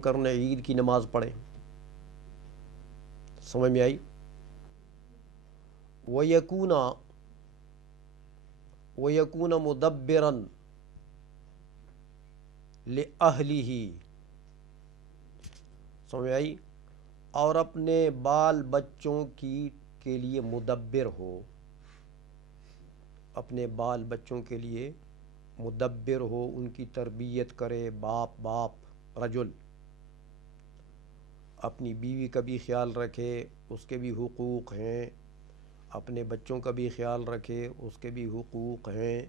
کرنے عید کی نماز پڑھیں. سمجھ میں آئی؟ وَيَكُونَ مُدَبِّرًا لِأَهْلِهِ. سمجھ آئی؟ اور اپنے بال بچوں کے لیے مدبر ہو، اپنے بال بچوں کے لیے مدبر ہو، ان کی تربیت کرے. باپ رجل اپنی بیوی کا بھی خیال رکھے، اس کے بھی حقوق ہیں، اپنے بچوں کا بھی خیال رکھے، اس کے بھی حقوق ہیں.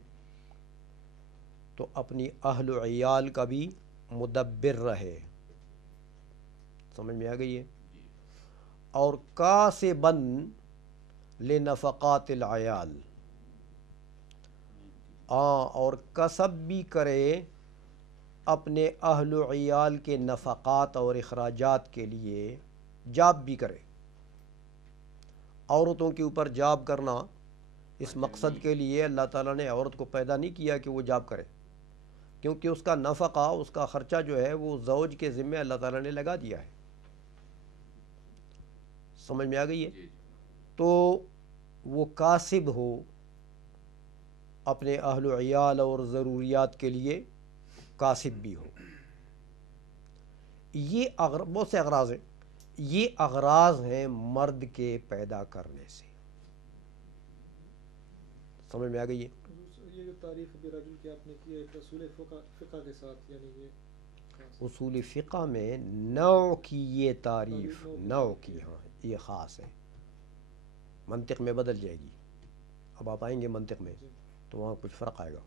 تو اپنی اہل و عیال کا بھی مدبر رہے. سمجھ میں آ گئی ہے؟ اور کاسباً لنفقات العیال، اور کسب بھی کرے اپنے اہل و عیال کے نفقات اور اخراجات کے لیے، جاب بھی کرے. عورتوں کے اوپر جاب کرنا، اس مقصد کے لیے اللہ تعالیٰ نے عورت کو پیدا نہیں کیا کہ وہ جاب کرے، کیونکہ اس کا نفقہ، اس کا خرچہ جو ہے وہ زوج کے ذمہ اللہ تعالیٰ نے لگا دیا ہے. سمجھ میں آ گئی ہے؟ تو وہ کاسب ہو، اپنے اہل و عیال اور ضروریات کے لیے کاسب بھی ہو. یہ بہت سے اغراض ہیں، یہ اغراض ہیں مرد کے پیدا کرنے سے. سمجھ میں آ گئی ہے؟ یہ جو تعریف رجل کی آپ نے کی ہے اصول فقہ کے ساتھ، یعنی یہ اصول فقہ میں نوع کی یہ تعریف، نوع کی، ہاں یہ خاص ہے. منطق میں بدل جائے گی، اب آپ آئیں گے منطق میں تو وہاں کچھ فرق آئے گا.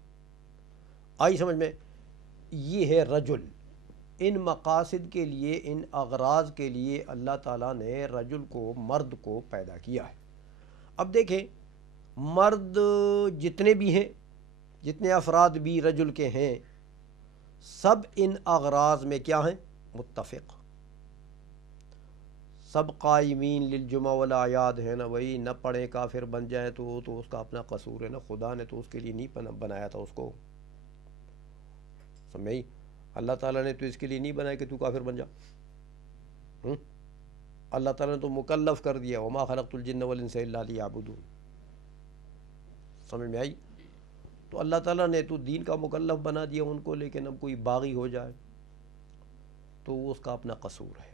آئی سمجھ میں؟ یہ ہے رجل. ان مقاصد کے لیے، ان اغراض کے لیے اللہ تعالیٰ نے رجل کو، مرد کو پیدا کیا ہے. اب دیکھیں، مرد جتنے بھی ہیں، جتنے افراد بھی رجل کے ہیں، سب ان اغراض میں کیا ہیں؟ متفق. سب قائمین للجمعہ والاعیاد ہیں نا. وہی نہ پڑھیں کافر بن جائیں تو اس کا اپنا قصور ہے نا، خدا نے تو اس کے لیے نہیں بنایا تھا اس کو. سمجھ؟ اللہ تعالیٰ نے تو اس کے لیے نہیں بنایا کہ تو کافر بن جا. اللہ تعالیٰ نے تو مکلف کر دیا، وما خلقت الجن والانس الا لیعبدون. سمجھ میں آئی؟ تو اللہ تعالیٰ نے تو دین کا مکلف بنا دیا ان کو، لیکن اب کوئی باغی ہو جائے تو وہ اس کا اپنا قصور ہے.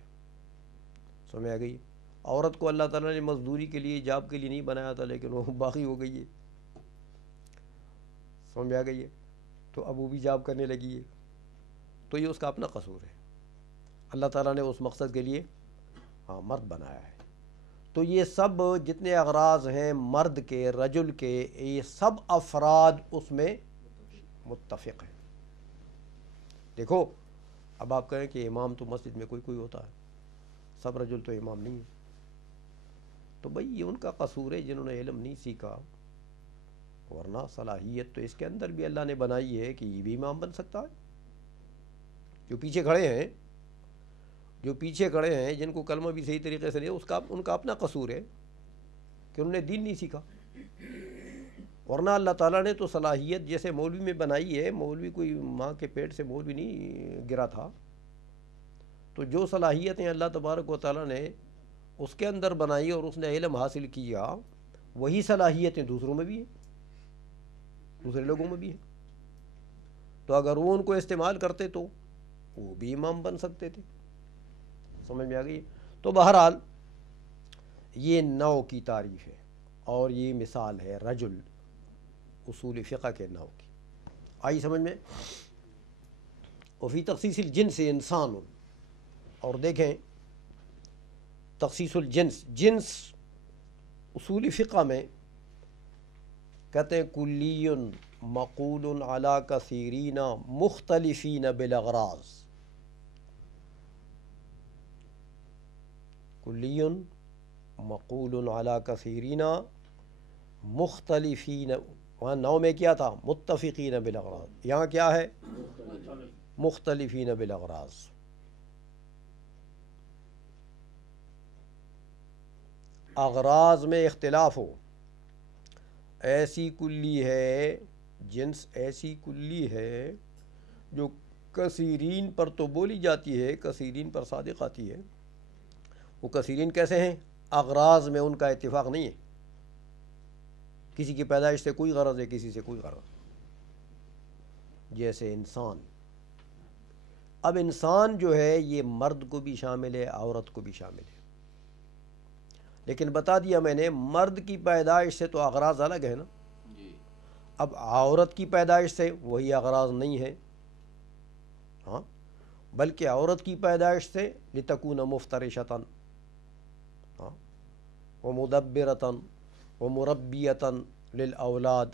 سمجھ آ گئی؟ عورت کو اللہ تعالیٰ نے مزدوری کے لیے، جاب کے لیے نہیں بنایا تھا، لیکن وہ باغی ہو گئی ہے. سمجھ آ گئی ہے؟ تو اب وہ بھی جاب کرنے لگی ہے، تو یہ اس کا اپنا قصور ہے. اللہ تعالیٰ نے اس مقصد کے لیے مرد بنایا ہے. تو یہ سب جتنے اغراض ہیں مرد کے، رجل کے، یہ سب افراد اس میں متفق ہیں. دیکھو، اب آپ کہیں کہ امام تو مسجد میں کوئی ہوتا ہے، سب رجل تو امام نہیں ہے. تو بھئی یہ ان کا قصور ہے جنہوں نے علم نہیں سیکھا، ورنہ صلاحیت تو اس کے اندر بھی اللہ نے بنائی ہے کہ یہ بھی امام بن سکتا ہے. جو پیچھے کھڑے ہیں جن کو کلمہ بھی صحیح طریقے سے نہیں، ان کا اپنا قصور ہے کہ انہوں نے دین نہیں سیکھا. ورنہ اللہ تعالیٰ نے تو صلاحیت جیسے مولوی میں بنائی ہے. مولوی کوئی ماں کے پیٹ سے مولوی نہیں گرا تھا. تو جو صلاحیتیں اللہ تبارک و تعالیٰ نے اس کے اندر بنائی اور اس نے علم حاصل کیا، وہی صلاحیتیں دوسروں میں بھی ہیں، دوسرے لوگوں میں بھی ہیں. تو اگر وہ ان کو استعمال کرتے تو وہ بھی امام بن سکتے تھے. سمجھ میں آ گئی؟ تو بہرحال یہ نوع کی تعریف ہے، اور یہ مثال ہے رجل اصول فقہ کے نوع کی. آئی سمجھ میں؟ وفی تخصیص الجنس انسان. اور دیکھیں تخصیص الجنس، جنس اصول فقہ میں کہتے ہیں کلی مقول علی کثیرین مختلفین بالاغراض. کلی مقول علی کثیرین مختلفین، وہاں نو میں کیا تھا؟ متفقین بالاغراض. یہاں کیا ہے؟ مختلفین بالاغراض. اغراض میں اختلاف ہو، ایسی کلی ہے، جنس ایسی کلی ہے جو کثیرین پر تو بولی جاتی ہے، کثیرین پر صادق آتی ہے۔ وہ کثیرین کیسے ہیں؟ اغراض میں ان کا اتفاق نہیں ہے، کسی کی پیدائش سے کوئی غرض ہے، کسی سے کوئی غرض۔ جیسے انسان، اب انسان جو ہے یہ مرد کو بھی شامل ہے، عورت کو بھی شامل ہے، لیکن بتا دیا میں نے مرد کی پیدائش سے تو اغراض الگ ہے نا، اب عورت کی پیدائش سے وہی اغراض نہیں ہے، ہاں، بلکہ عورت کی پیدائش سے لتکون مفترشتاً، ہاں، ومدبرتاً ومربیتاً للاولاد،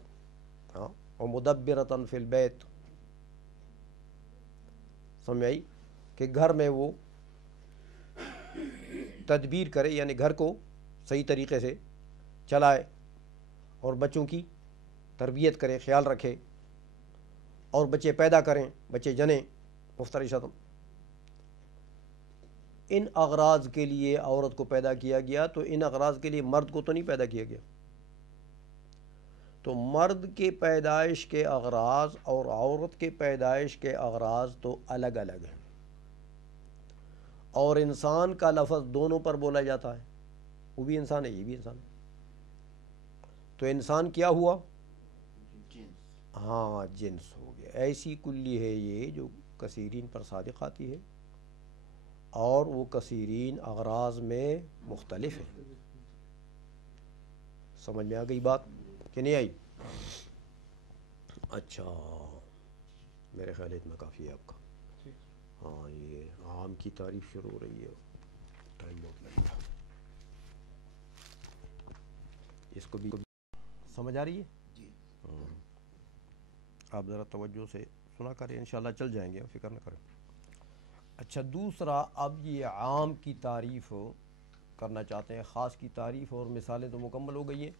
ہاں، ومدبرتاً فی البیت، سمجھ آئی کہ گھر میں وہ تدبیر کرے، یعنی گھر کو صحیح طریقے سے چلائے اور بچوں کی تربیت کرے، خیال رکھے، اور بچے پیدا کریں، بچے جنیں، مفترشتاً۔ ان اغراض کے لیے عورت کو پیدا کیا گیا، تو ان اغراض کے لیے مرد کو تو نہیں پیدا کیا گیا۔ تو مرد کے پیدائش کے اغراض اور عورت کے پیدائش کے اغراض تو الگ الگ ہیں، اور انسان کا لفظ دونوں پر بولا جاتا ہے، وہ بھی انسان ہے، یہ بھی انسان ہے۔ تو انسان کیا ہوا؟ ہاں، جنس ہو گیا۔ ایسی کلی ہے یہ جو کثیرین پر صادق آتی ہے، اور وہ کثیرین اغراض میں مختلف ہیں۔ سمجھ میں آ گئی بات کہ نہیں آئی؟ اچھا، میرے خیال اتنا کافی ہے آپ کا۔ ہاں، یہ عام کی تعریف شروع ہو رہی ہے، ٹائم بہت لگے گا، اس کو بھی سمجھ آ رہی ہے؟ آپ ذرا توجہ سے سنا کریں، انشاءاللہ چل جائیں گے، فکر نہ کریں۔ اچھا، دوسرا، اب یہ عام کی تعریف کرنا چاہتے ہیں، خاص کی تعریف، اور مثالیں تو مکمل ہو گئی ہیں،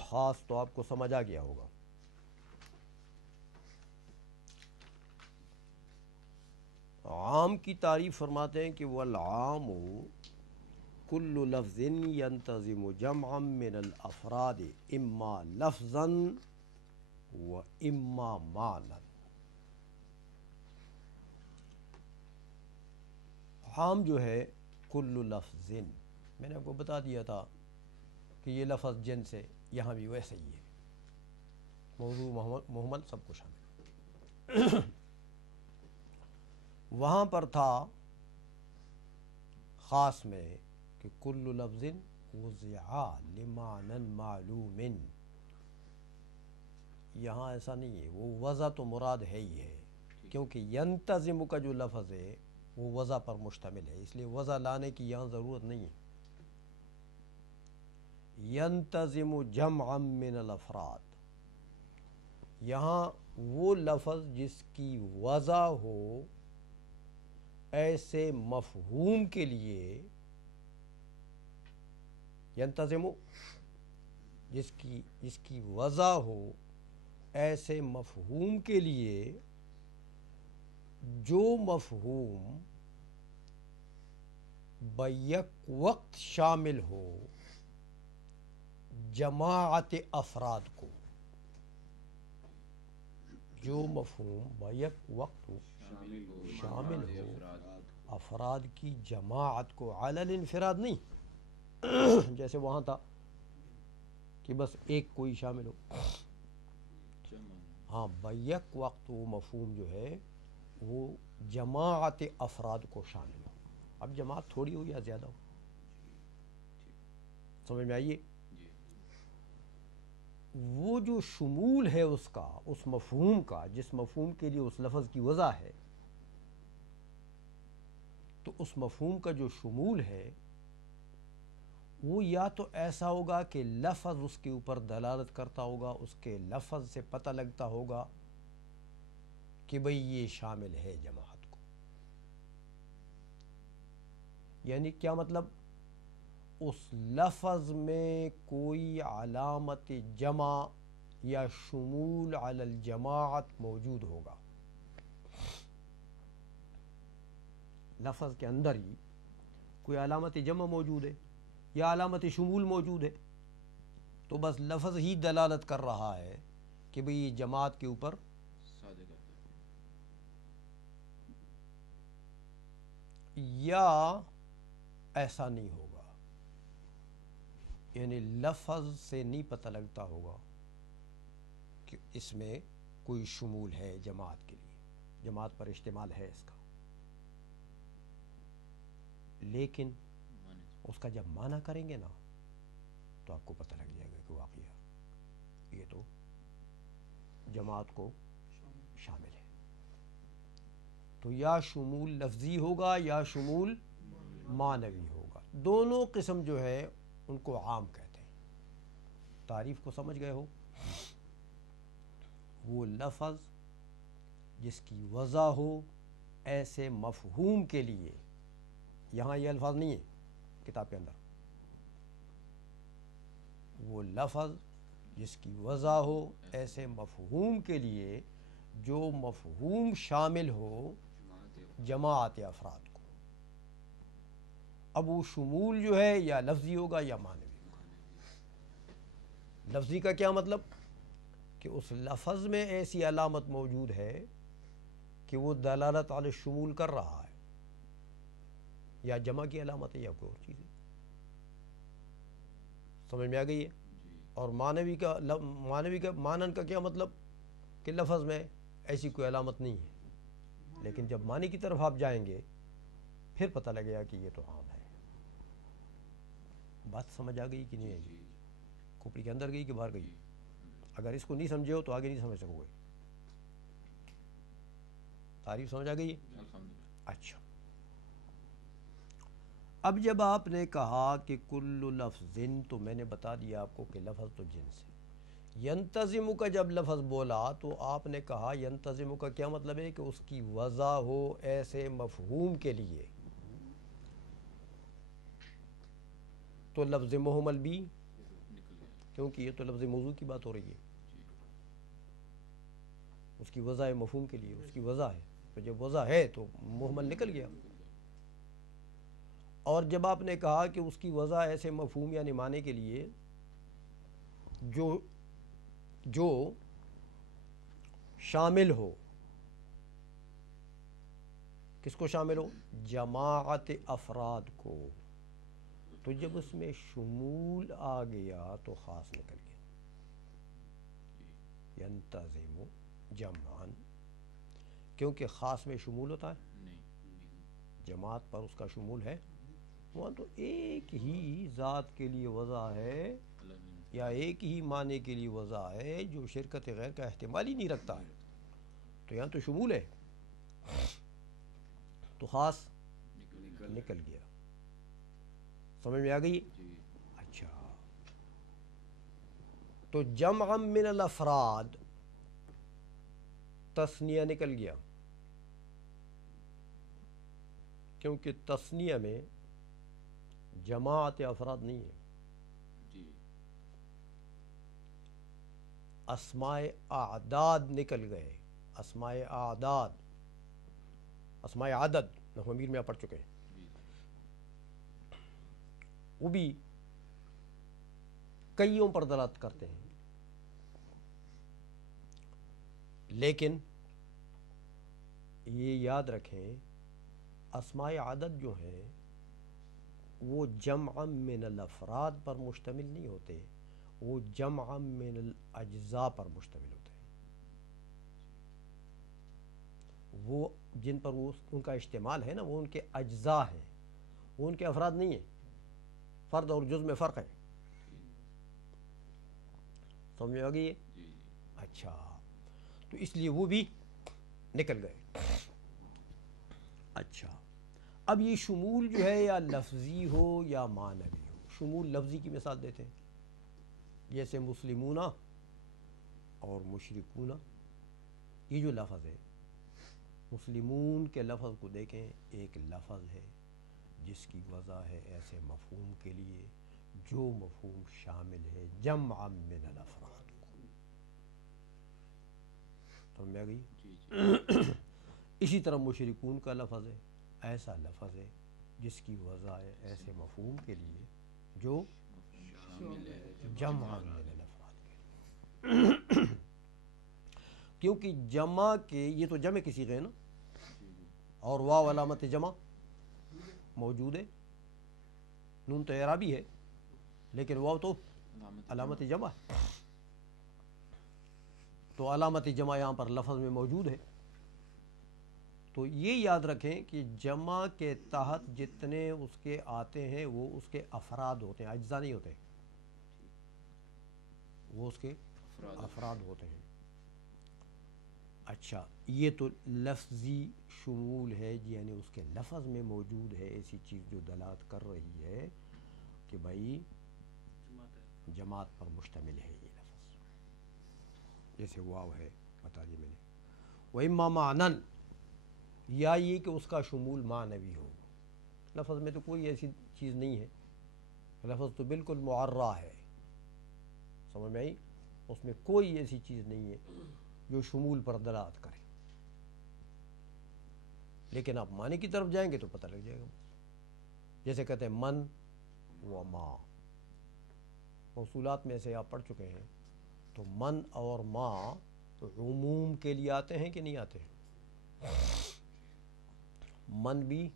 خاص تو آپ کو سمجھ آ گیا ہوگا۔ عام کی تعریف فرماتے ہیں کہ والعام کل لفظ ينتظم جمعا من الافراد اما لفظا و اما معنی۔ عام جو ہے کل لفظ، میں نے آپ کو بتا دیا تھا کہ یہ لفظ جنس ہے، یہاں بھی ویسے ہی ہے، موضوع محمل سب کو شامل۔ وہاں پر تھا خاص میں کہ کل لفظ وضع لمعنی معلوم، یہاں ایسا نہیں ہے، وہ وضع تو مراد ہے ہی ہے، کیونکہ ینتظم کا جو لفظ ہے وہ وضع پر مشتمل ہے، اس لیے وضع لانے کی یہاں ضرورت نہیں ہے۔ ینتظم جمعا من الافراد، یہاں وہ لفظ جس کی وضع ہو ایسے مفہوم کے لیے، ینتظم جس کی وضع ہو ایسے مفہوم کے لیے جو مفہوم بیک وقت شامل ہو جماعت افراد کو، جو مفہوم بیک وقت شامل ہو افراد کی جماعت کو، علی الانفراد نہیں، جیسے وہاں تھا کہ بس ایک کوئی شامل ہو، ہاں، بیک وقت وہ مفہوم جو ہے وہ جماعت افراد کو شامل ہو، اب جماعت تھوڑی ہو یا زیادہ ہو، سمجھ میں آئیے؟ وہ جو شمول ہے اس کا، اس مفہوم کا، جس مفہوم کے لیے اس لفظ کی وضع ہے، تو اس مفہوم کا جو شمول ہے وہ یا تو ایسا ہوگا کہ لفظ اس کے اوپر دلالت کرتا ہوگا، اس کے لفظ سے پتہ لگتا ہوگا کہ بھئی یہ شامل ہے جماعت کو، یعنی کیا مطلب؟ اس لفظ میں کوئی علامت جمع یا شمول علی الجماعت موجود ہوگا، لفظ کے اندر ہی کوئی علامت جمع موجود ہے یا علامت شمول موجود ہے، تو بس لفظ ہی دلالت کر رہا ہے کہ بھئی یہ جماعت کے اوپر یا ایسا نہیں ہوگا، یعنی لفظ سے نہیں پتہ لگتا ہوگا کہ اس میں کوئی شمول ہے جماعت کے لیے، جماعت پر اشتمال ہے اس کا، لیکن اس کا جب معنی کریں گے نا تو آپ کو پتہ لگ جائے گا کہ واقعہ یہ تو جماعت کو شامل ہے۔ تو یا شمول لفظی ہوگا یا شمول معنوی ہوگا، دونوں قسم جو ہے ان کو عام کہتے ہیں۔ تعریف کو سمجھ گئے ہو؟ وہ لفظ جس کی وضع ہو ایسے مفہوم کے لیے، یہاں یہ الفاظ نہیں ہے کتاب کے اندر، وہ لفظ جس کی وضع ہو ایسے مفہوم کے لیے جو مفہوم شامل ہو جماعت افراد کو۔ اب وہ شمول جو ہے یا لفظی ہوگا یا معنوی ہوگا۔ لفظی کا کیا مطلب؟ کہ اس لفظ میں ایسی علامت موجود ہے کہ وہ دلالت علی الشمول کر رہا ہے، یا جمع کی علامت ہے یا کوئی اور چیز ہے۔ سمجھ میں آ گئی ہے؟ اور معنوی کا معنن کا کیا مطلب؟ کہ لفظ میں ایسی کوئی علامت نہیں ہے، لیکن جب معنی کی طرف آپ جائیں گے پھر پتہ لگے گا کہ یہ تو عام ہے۔ بات سمجھ آ گئی کہ نہیں آئی؟ کھوپڑی کے اندر گئی کہ باہر گئی؟ اگر اس کو نہیں سمجھے ہو تو آگے نہیں سمجھ سکو گے۔ تعریف سمجھ آ گئی؟ اچھا، اب جب آپ نے کہا کہ کل لفظ، تو میں نے بتا دیا آپ کو کہ لفظ تو جنس ہے۔ ینتظم کا جب لفظ بولا تو آپ نے کہا ینتظم کا کیا مطلب ہے؟ کہ اس کی وضع ہو ایسے مفہوم کے لیے، تو لفظ محمل بھی، کیونکہ یہ تو لفظ موضوع کی بات ہو رہی ہے، اس کی وضع مفہوم کے لیے، اس کی وضع ہے، تو جب وضع ہے تو محمل نکل گیا۔ اور جب آپ نے کہا کہ اس کی وضع ایسے مفہوم یعنی معنی کے لیے جو شامل ہو، کس کو شامل ہو؟ جماعت افراد کو، تو جب اس میں شمول آ گیا تو خاص نکل گیا۔ ینتظم جمعاً، کیونکہ خاص میں شمول ہوتا ہے، جماعت پر اس کا شمول ہے، وہاں تو ایک ہی ذات کے لیے وضع ہے یا ایک ہی معنی کے لیے وضع ہے جو شرکت غیر کا احتمال ہی نہیں رکھتا ہے، تو یہاں تو شمول ہے، تو خاص نکل گیا۔ سمجھ میں آ گئی؟ اچھا، تو جمع من الافراد تثنیہ نکل گیا، کیونکہ تثنیہ میں جماعت افراد نہیں ہے۔ اسماء اعداد نکل گئے، اسماء اعداد، اسماء عدد نحو امیر میں آپ پڑھ چکے ہیں، وہ بھی کئیوں پر دلالت کرتے ہیں، لیکن یہ یاد رکھیں اسماء عدد جو ہیں وہ جمع من الافراد پر مشتمل نہیں ہوتے، وہ جمع من الاجزاء پر مشتمل ہوتے ہیں۔ وہ جن پر وہ ان کا اشتمال ہے نا وہ ان کے اجزاء ہیں، وہ ان کے افراد نہیں ہیں۔ فرد اور جز میں فرق ہے، سمجھ آ گئی ہے؟ اچھا، تو اس لیے وہ بھی نکل گئے۔ اچھا، اب یہ شمول جو ہے یا لفظی ہو یا معنوی ہو، شمول لفظی کی مثال دیتے ہیں، جیسے مسلمون اور مشرکون، یہ جو لفظ ہے، مسلمون کے لفظ کو دیکھیں، ایک لفظ ہے جس کی وضع ہے ایسے مفہوم کے لیے جو مفہوم شامل ہے جمع من الافراد کو۔ سمجھ میں آ گئی؟ اسی طرح مشرکون کا لفظ ہے، ایسا لفظ ہے جس کی وضع ہے ایسے مفہوم کے لیے جو جمع من الافراد کے لیے، کیونکہ جمع کے یہ تو جمع کسی غیر نا، اور واو علامت جمع موجود ہے، نون تو اعرابی ہے لیکن واو تو علامت جمع ہے، تو علامت جمع یہاں پر لفظ میں موجود ہے۔ تو یہ یاد رکھیں کہ جمع کے تحت جتنے اس کے آتے ہیں وہ اس کے افراد ہوتے ہیں، اجزاء نہیں ہوتے، وہ اس کے افراد ہوتے ہیں۔ اچھا، یہ تو لفظی شمول ہے، یعنی اس کے لفظ میں موجود ہے ایسی چیز جو دلالت کر رہی ہے کہ بھائی جماعت پر مشتمل ہے یہ لفظ، جیسے واو ہے بتا دی میں نے۔ وَإِمَّا مَعْنًا، یا یہ کہ اس کا شمول معنوی ہو، لفظ میں تو کوئی ایسی چیز نہیں ہے، لفظ تو بالکل معرّہ ہے، سمجھ میں آئی، اس میں کوئی ایسی چیز نہیں ہے جو شمول پر دلالت کرے، لیکن آپ معنی کی طرف جائیں گے تو پتہ لگ جائے گا۔ جیسے کہتے ہیں من و ما، موصولات میں سے آپ پڑھ چکے ہیں، تو من اور ما تو عموم کے لیے آتے ہیں کہ نہیں آتے ہیں؟ من بھی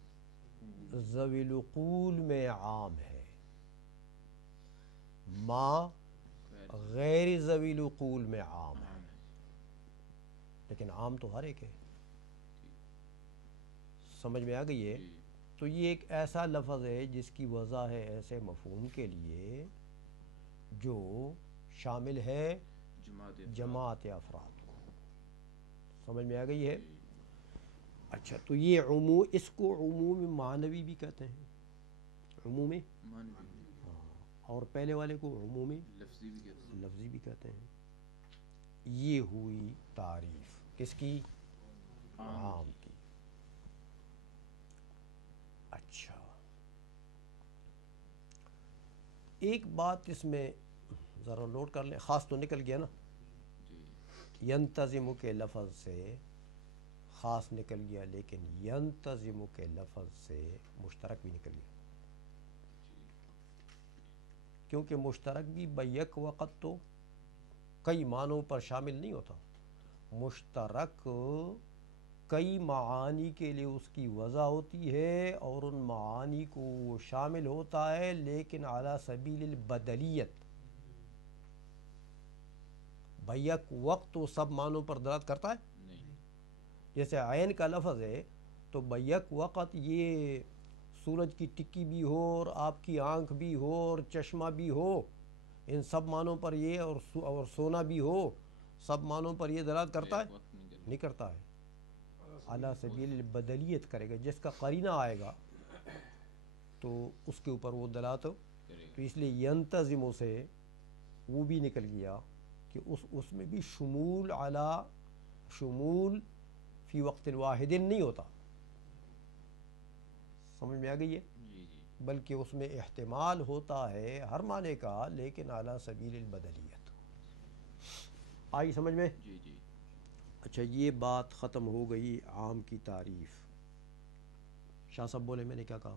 ذوی العقول میں عام ہے، ما غیر ذوی العقول میں عام ہے، لیکن عام تو ہر ایک ہے، سمجھ میں آ گئی ہے؟ تو یہ ایک ایسا لفظ ہے جس کی وضع ہے ایسے مفہوم کے لیے جو شامل ہے جماعت افراد کو، سمجھ میں آ گئی ہے؟ اچھا، تو یہ اس کو عموم معنوی بھی کہتے ہیں، عموم ہاں، اور پہلے والے کو عموم لفظی بھی کہتے ہیں۔ یہ ہوئی تعریف کس کی؟ عام کی۔ اچھا، ایک بات اس میں ذرا نوٹ کر لیں، خاص تو نکل گیا نا، ینتظم کے لفظ سے خاص نکل گیا، لیکن ینتظم کے لفظ سے مشترک بھی نکل گیا، کیونکہ مشترک بھی بیک وقت تو کئی معنوں پر شامل نہیں ہوتا، مشترک کئی معانی کے لیے اس کی وضع ہوتی ہے اور ان معانی کو وہ شامل ہوتا ہے، لیکن علی سبیل البدلیت، بیک وقت تو سب معنوں پر دلالت کرتا ہے، جیسے عین کا لفظ ہے تو بیک وقت یہ سورج کی ٹکی بھی ہو اور آپ کی آنکھ بھی ہو اور چشمہ بھی ہو، ان سب معنوں پر یہ اور سونا بھی ہو، سب معنوں پر یہ دلالت کرتا ہے؟ نہیں کرتا ہے، علی سبیل البدلیت کرے گا، جس کا قرینہ آئے گا تو اس کے اوپر وہ دلالت، تو اس لیے ینتظم سے وہ بھی نکل گیا کہ اس میں بھی شمول فی وقت واحد نہیں ہوتا، سمجھ میں آ گئی ہے؟ بلکہ اس میں احتمال ہوتا ہے ہر معنی کا، لیکن اعلیٰ سبیل البدلیت۔ آئی سمجھ میں؟ اچھا، یہ بات ختم ہو گئی عام کی تعریف۔ شاہ صاحب بولے میں نے کیا کہا؟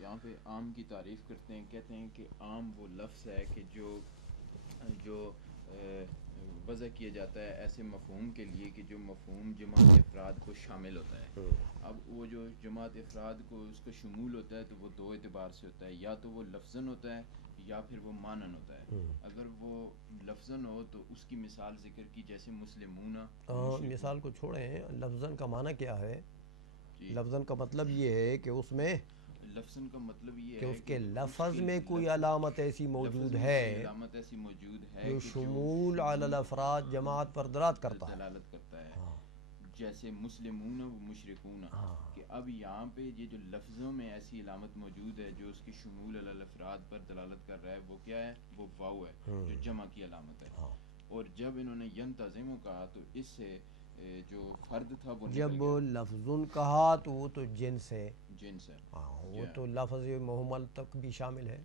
یہاں پہ عام کی تعریف کرتے ہیں، کہتے ہیں کہ عام وہ لفظ ہے کہ جو وضع کیا جاتا ہے ایسے مفہوم کے لیے کہ جو مفہوم جماعت افراد کو شامل ہوتا ہے۔ اب وہ جو جماعت افراد کو اس کو شمول ہوتا ہے تو وہ دو اعتبار سے ہوتا ہے، یا تو وہ لفظاً ہوتا ہے یا پھر وہ معنن ہوتا ہے۔ اگر وہ لفظاً ہو تو اس کی مثال ذکر کی، جیسے مسلمون۔ مثال کو چھوڑیں، لفظاً کا معنی کیا ہے؟ لفظاً کا مطلب یہ ہے کہ اس میں لفظاً کا مطلب یہ کہ ہے اس کے لفظ میں کوئی علامت ایسی موجود ہے جو شمول علی الافراد جماعت پر دلالت کرتا ہے، جیسے مسلمون و مشرکون۔ کہ اب یہاں پہ یہ جو لفظوں میں ایسی علامت موجود ہے جو اس کی شمول علی الافراد پر دلالت کر رہا ہے، وہ کیا ہے؟ وہ واو ہے جو جمع کی علامت ہے۔ اور جب انہوں نے ینتظم کہا تو اس سے جو فرد تھا وہ نکل جب گیا۔ لفظن کہا تو وہ تو جنس ہے، جنس ہے، وہ تو لفظ محمل تک بھی شامل ہے۔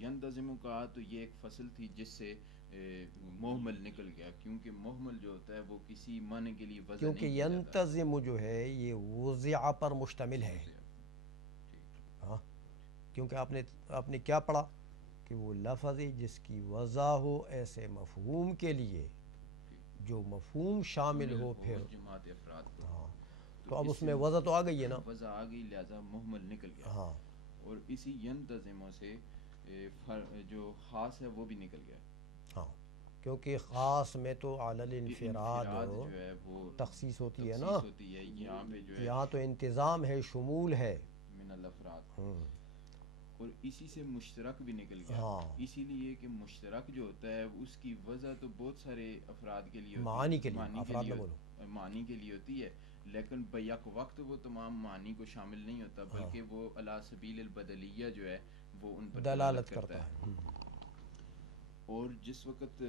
ینتظم کہا تو یہ ایک فصل تھی جس سے محمل نکل گیا، کیونکہ محمل جو ہوتا ہے وہ کسی معنی کے لیے وضع نہیں کیونکہ کیا جاتا۔ ینتظم جو ہے یہ وضع پر مشتمل ہے، ہاں، کیونکہ آپ نے کیا پڑھا کہ وہ لفظ جس کی وضع ہو ایسے مفہوم کے لیے جو مفہوم شامل ہو، پھر جماعت افراد کو۔ ہاں، تو اب اس اس میں سے وضع تو آ گئی ہے نا. وضع آ گئی، لہٰذا محمل نکل گیا. ہاں اور اسی ینتظموں سے جو خاص ہے وہ بھی نکل گیا. ہاں کیونکہ خاص میں تو علی الانفراد انفراد جو ہے وہ تخصیص ہوتی ہے نا. تخصیص ہوتی ہے، یہاں پہ جو ہے یہاں تو انتظام ہے، شمول ہے. من الافراد. اور اسی سے مشترک بھی نکل گیا. ہاں اسی لیے کہ مشترک جو ہوتا ہے اس کی وضع تو بہت سارے افراد کے لیے ہوتی ہے، معانی کے لیے، افراد نہ بولو. معنی کے لیے ہوتی ہے، لیکن بیک وقت وہ تمام معنی کو شامل نہیں ہوتا، بلکہ وہ علی سبیل البدلیہ جو ہے وہ ان پر دلالت کرتا ہے. اور جس وقت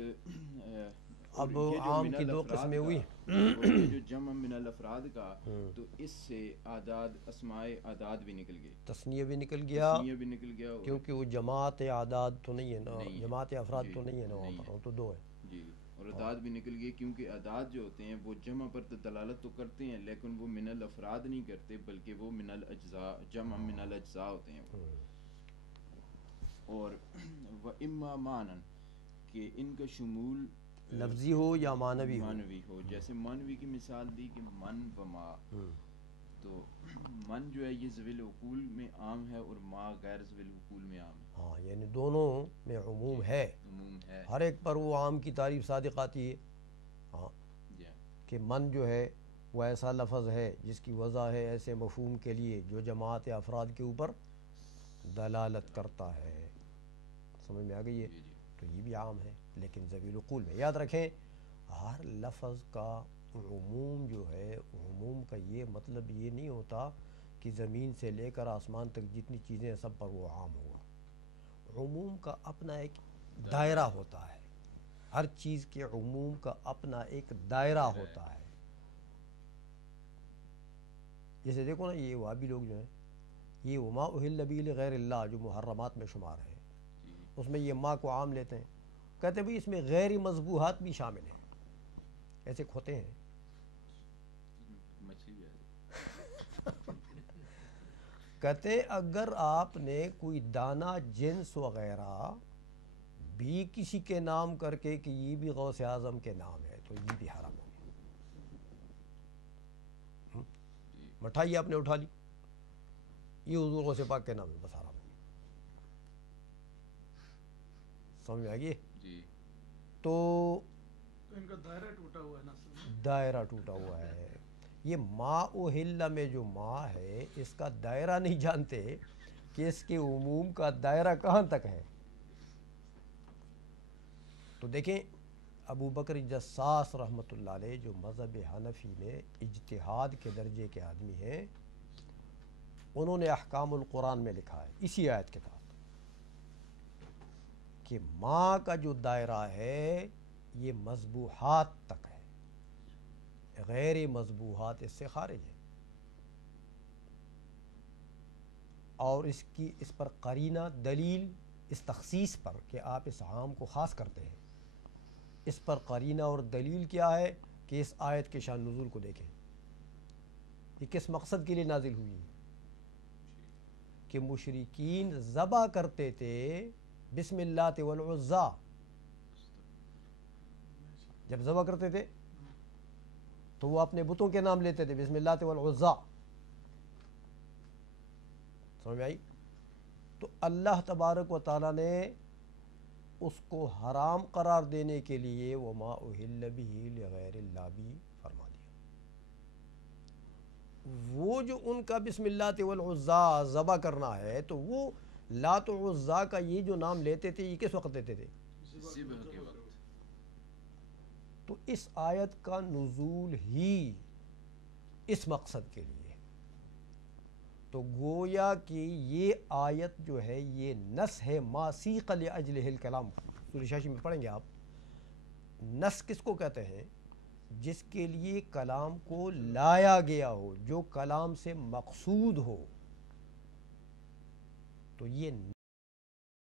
اب عام کی دو قسمیں ہوئی. یہ جو جمع من الافراد کا، تو اس سے اعداد، اسماء اعداد بھی نکل گئی، تثنیہ بھی نکل گیا، تثنیہ بھی نکل گیا. کیونکہ وہ جماعت اعداد تو نہیں ہے نا، جماعت افراد تو نہیں ہے نا وہاں پر، وہ تو دو ہے. جی، اور اعداد بھی نکل گئے، کیونکہ اعداد جو ہوتے ہیں وہ جمع پر تو دلالت تو کرتے ہیں، لیکن وہ من الافراد نہیں کرتے، بلکہ وہ من الاجزاء، جمع من الاجزاء ہوتے ہیں. اور وَإِمَّا مَعْنًا، کہ ان کا شمول لفظی ہو یا معنوی ہو. معنوی ہو. جیسے معنوی کی مثال دی کہ من و ما، تو من جو ہے یہ ذوی العقول میں عام ہے اور ما غیر ذوی العقول میں عام ہے. ہاں یعنی دونوں میں عموم ہے، عموم ہے. ہر ایک پر وہ عام کی تعریف صادق آتی ہے. ہاں کہ من جو ہے وہ ایسا لفظ ہے جس کی وضع ہے ایسے مفہوم کے لیے جو جماعت افراد کے اوپر دلالت کرتا ہے. سمجھ میں آ گئی ہے؟ تو یہ بھی عام ہے، لیکن ذوی العقول میں. یاد رکھیں ہر لفظ کا عموم جو ہے، عموم کا یہ مطلب یہ نہیں ہوتا کہ زمین سے لے کر آسمان تک جتنی چیزیں ہیں سب پر وہ عام ہوا. عموم کا اپنا ایک دائرہ ہوتا ہے، ہر چیز کے عموم کا اپنا ایک دائرہ ہوتا ہے. جیسے دیکھو نا یہ وہابی لوگ جو ہیں، یہ وما اہل به لغیر اللہ جو محرمات میں شمار ہے، اس میں یہ ماں کو عام لیتے ہیں، کہتے ہیں بھئی اس میں غیر مذبوحات بھی شامل ہیں. ایسے کھوتے ہیں. کہتے ہیں اگر آپ نے کوئی دانہ جنس وغیرہ بھی کسی کے نام کر کے کہ یہ بھی غوث اعظم کے نام ہے تو یہ بھی حرام ہو گیا. مٹھائی آپ نے اٹھا لی، یہ حضور غوث پاک کے نام ہے، بس حرام ہو گیا. سمجھ میں آئیے؟ تو ان کا دائرہ ٹوٹا ہوا ہے نا، دائرہ ٹوٹا ہوا ہے. یہ ما اہل میں جو ما ہے اس کا دائرہ نہیں جانتے کہ اس کے عموم کا دائرہ کہاں تک ہے. تو دیکھیں ابو بکر جساس رحمۃ اللہ علیہ جو مذہب حنفی میں اجتہاد کے درجے کے آدمی ہیں، انہوں نے احکام القرآن میں لکھا ہے اسی آیت کے تحت کہ ما کا جو دائرہ ہے یہ مذبوحات تک ہے، غیر مذبوحات اس سے خارج ہے. اور اس پر قرینہ دلیل اس تخصیص پر کہ آپ اس عام کو خاص کرتے ہیں، اس پر قرینہ اور دلیل کیا ہے کہ اس آیت کے شان نزول کو دیکھیں. یہ کس مقصد کے لیے نازل ہوئی؟ کہ مشرکین ذبح کرتے تھے بسم اللہ والعزیٰ. جب ذبح کرتے تھے تو وہ اپنے بتوں کے نام لیتے تھے، بسم اللہ والعزیٰ. سمجھ میں آئی؟ تو اللہ تبارک و تعالیٰ نے اس کو حرام قرار دینے کے لیے وما اہل به لغیر اللہ بھی فرما دیا. وہ جو ان کا بسم اللہ والعزیٰ ذبح کرنا ہے، تو وہ لات و عزیٰ کا یہ جو نام لیتے تھے یہ کس وقت لیتے تھے؟ ذبح کے وقت. تو اس آیت کا نزول ہی اس مقصد کے لیے. تو گویا کہ یہ آیت جو ہے یہ نص ہے ما سیق لاجلہ الکلام. سورہ شاشی میں پڑھیں گے آپ. نص کس کو کہتے ہیں؟ جس کے لیے کلام کو لایا گیا ہو، جو کلام سے مقصود ہو. تو یہ